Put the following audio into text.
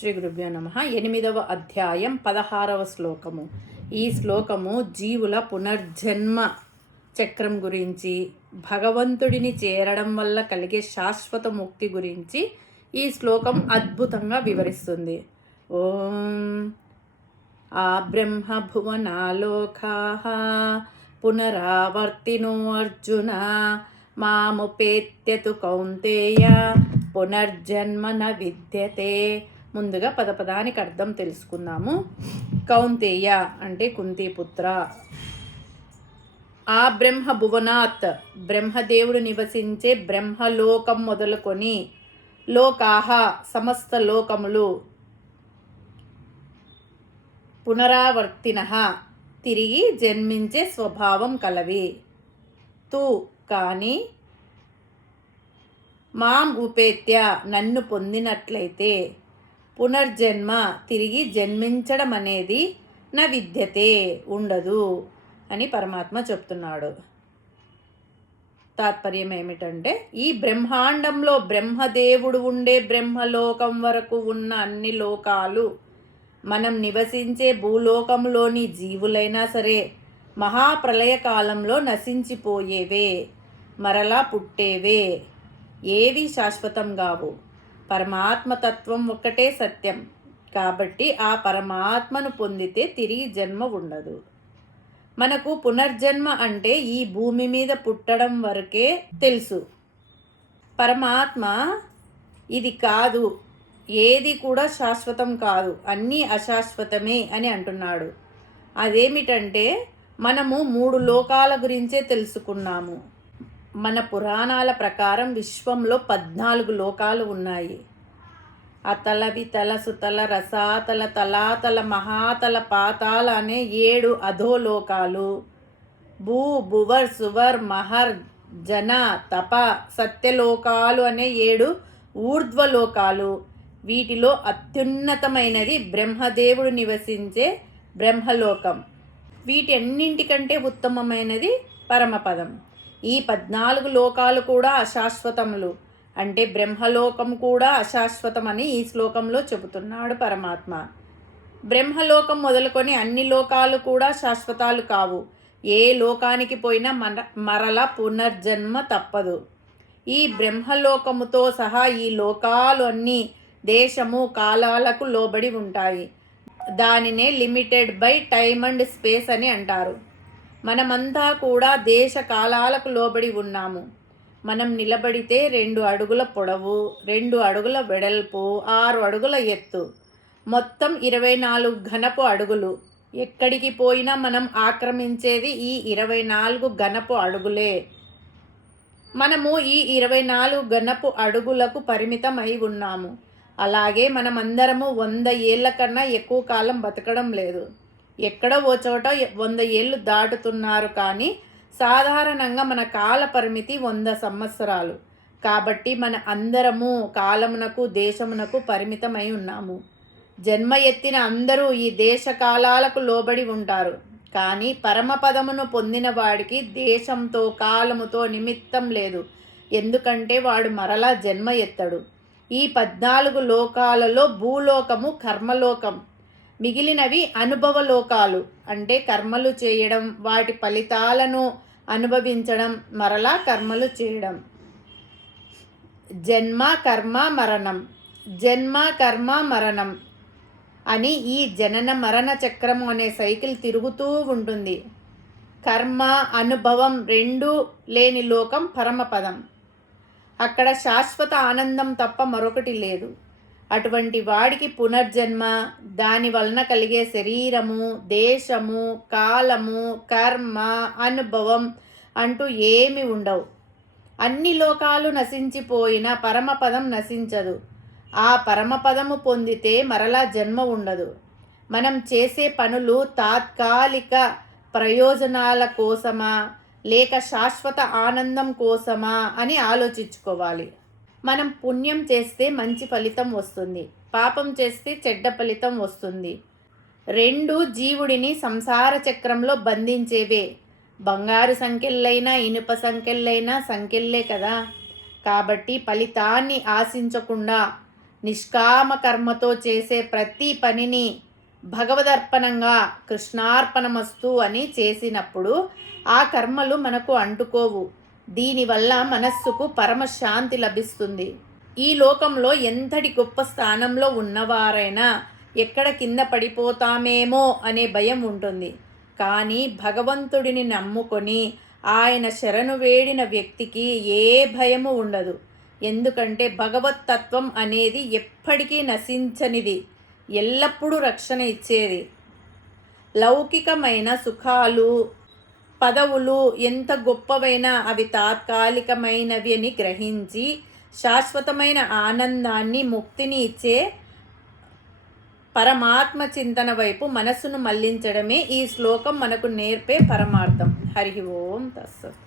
శ్రీ గురుభ్యో నమః. 8వ అధ్యాయం 16వ శ్లోకము. ఈ శ్లోకము జీవుల పునర్జన్మ చక్రం గురించి, భగవంతుడిని చేరడం వల్ల కలిగే శాశ్వత ముక్తి గురించి ఈ శ్లోకం అద్భుతంగా వివరిస్తుంది. ఓం ఆ బ్రహ్మ భువనాలోకాః పునరావర్తినో అర్జున మాముపేత్యతు కౌంతేయ పునర్జన్మ న విద్యతే. ముందుగా పదపదానికి అర్థం తెలుసుకుందాము. కౌంతేయ అంటే కుంతిపుత్ర. ఆ బ్రహ్మ భువనాత్ బ్రహ్మదేవుడు నివసించే బ్రహ్మలోకం మొదలుకొని లోకాహ సమస్త లోకములు, పునరావర్తినః తిరిగి జన్మించే స్వభావం కలవి. తు కానీ మాం ఉపేత్య నన్ను పొందినట్లయితే పునర్జన్మ తిరిగి జన్మించడం అనేది నా విద్యతే ఉండదు అని పరమాత్మ చెప్తున్నాడు. తాత్పర్యం ఏమిటంటే, ఈ బ్రహ్మాండంలో బ్రహ్మదేవుడు ఉండే బ్రహ్మలోకం వరకు ఉన్న అన్ని లోకాలు, మనం నివసించే భూలోకంలోని జీవులైనా సరే మహాప్రళయ కాలంలో నశించిపోయేవే, మరలా పుట్టేవే, ఏవి శాశ్వతం కావు. పరమాత్మతత్వం ఒక్కటే సత్యం. కాబట్టి ఆ పరమాత్మను పొందితే తిరిగి జన్మ ఉండదు. మనకు పునర్జన్మ అంటే ఈ భూమి మీద పుట్టడం వరకే తెలుసు. పరమాత్మ ఇది కాదు, ఏది కూడా శాశ్వతం కాదు, అన్నీ అశాశ్వతమే అని అంటున్నాడు. అదేమిటంటే, మనము 3 లోకాల గురించే తెలుసుకున్నాము. మన పురాణాల ప్రకారం విశ్వంలో 14 లోకాలు ఉన్నాయి. అతల వితల సుతల రసాతల తలాతల మహాతల పాతాల అనే 7 అధోలోకాలు, భూ భువర్ సువర్ మహర్ జన తప సత్యలోకాలు అనే 7 ఊర్ధ్వలోకాలు. వీటిలో అత్యున్నతమైనది బ్రహ్మదేవుడు నివసించే బ్రహ్మలోకం. వీటన్నింటికంటే ఉత్తమమైనది పరమపదం. ఈ 14 లోకాలు కూడా అశాశ్వతములు, అంటే బ్రహ్మలోకం కూడా అశాశ్వతమని ఈ శ్లోకంలో చెబుతున్నాడు పరమాత్మ. బ్రహ్మలోకం మొదలుకొని అన్ని లోకాలు కూడా శాశ్వతాలు కావు. ఏ లోకానికి పోయినా మరల పునర్జన్మ తప్పదు. ఈ బ్రహ్మలోకముతో సహా ఈ లోకాలు అన్నీ దేశము కాలాలకు లోబడి ఉంటాయి. దానినే limited by time and space అని అంటారు. మనమంతా కూడా దేశ కాలాలకు లోబడి ఉన్నాము. మనం నిలబడితే 2 అడుగుల పొడవు, 2 అడుగుల వెడల్పు, 6 అడుగుల ఎత్తు, మొత్తం 24 ఘనపు అడుగులు. ఎక్కడికి పోయినా మనం ఆక్రమించేది ఈ 24 ఘనపు అడుగులే. మనము ఈ 24 ఘనపు అడుగులకు పరిమితం అయి ఉన్నాము. అలాగే మనమందరము 100 ఏళ్ల కన్నా ఎక్కువ కాలం బతకడం లేదు. ఎక్కడో ఓ చోట 100 ఏళ్ళు దాటుతున్నారు. కానీ సాధారణంగా మన కాల పరిమితి 100 సంవత్సరాలు. కాబట్టి మన అందరము కాలమునకు దేశమునకు పరిమితమై ఉన్నాము. జన్మ ఎత్తిన అందరూ ఈ దేశ కాలాలకు లోబడి ఉంటారు. కానీ పరమపదమును పొందిన వాడికి దేశంతో కాలముతో నిమిత్తం లేదు. ఎందుకంటే వాడు మరలా జన్మ ఎత్తడు. ఈ 14 లోకాలలో భూలోకము కర్మలోకం, మిగిలినవి అనుభవలోకాలు, అంటే కర్మలు చేయడం, వాటి ఫలితాలను అనుభవించడం, మరలా కర్మలు చేయడం. జన్మ కర్మ మరణం, జన్మ కర్మ మరణం అని ఈ జనన మరణ చక్రము అనే సైకిల్ తిరుగుతూ ఉంటుంది. కర్మ అనుభవం 2 లేని లోకం పరమపదం. అక్కడ శాశ్వత ఆనందం తప్ప మరొకటి లేదు. అటువంటి వాడికి పునర్జన్మ, దాని వలన కలిగే శరీరము, దేశము, కాలము, కర్మ, అనుభవం అంటూ ఏమి ఉండవు. అన్ని లోకాలు నశించిపోయిన పరమపదం నశించదు. ఆ పరమపదము పొందితే మరలా జన్మ ఉండదు. మనం చేసే పనులు తాత్కాలిక ప్రయోజనాల కోసమా లేక శాశ్వత ఆనందం కోసమా అని ఆలోచించుకోవాలి. మనం పుణ్యం చేస్తే మంచి ఫలితం వస్తుంది, పాపం చేస్తే చెడ్డ ఫలితం వస్తుంది. 2 జీవుడిని సంసార చక్రంలో బంధించేవే. బంగారు సంకెళ్ళైనా ఇనుప సంకెళ్ళైనా సంకెళ్ళే కదా. కాబట్టి ఫలితాన్ని ఆశించకుండా నిష్కామ కర్మతో చేసే ప్రతి పనిని భగవదర్పణంగా కృష్ణార్పణమస్తు అని చేసినప్పుడు ఆ కర్మలు మనకు అంటుకోవు. దీనివల్ల మనస్సుకు పరమశాంతి లభిస్తుంది. ఈ లోకంలో ఎంతటి గొప్ప స్థానంలో ఉన్నవారైనా ఎక్కడ కింద పడిపోతామేమో అనే భయం ఉంటుంది. కానీ భగవంతుడిని నమ్ముకొని ఆయన శరణు వేడిన వ్యక్తికి ఏ భయము ఉండదు. ఎందుకంటే భగవత్తత్వం అనేది ఎప్పటికీ నశించనిది, ఎల్లప్పుడూ రక్షణ ఇచ్చేది. లౌకికమైన సుఖాలు, పదవులు ఎంత గొప్పవైనా అవి తాత్కాలికమైనవి అని గ్రహించి శాశ్వతమైన ఆనందాన్ని, ముక్తిని ఇచ్చే పరమాత్మ చింతన వైపు మనస్సును మళ్లించడమే ఈ శ్లోకం మనకు నేర్పే పరమార్థం. హరి ఓం తస్సత్.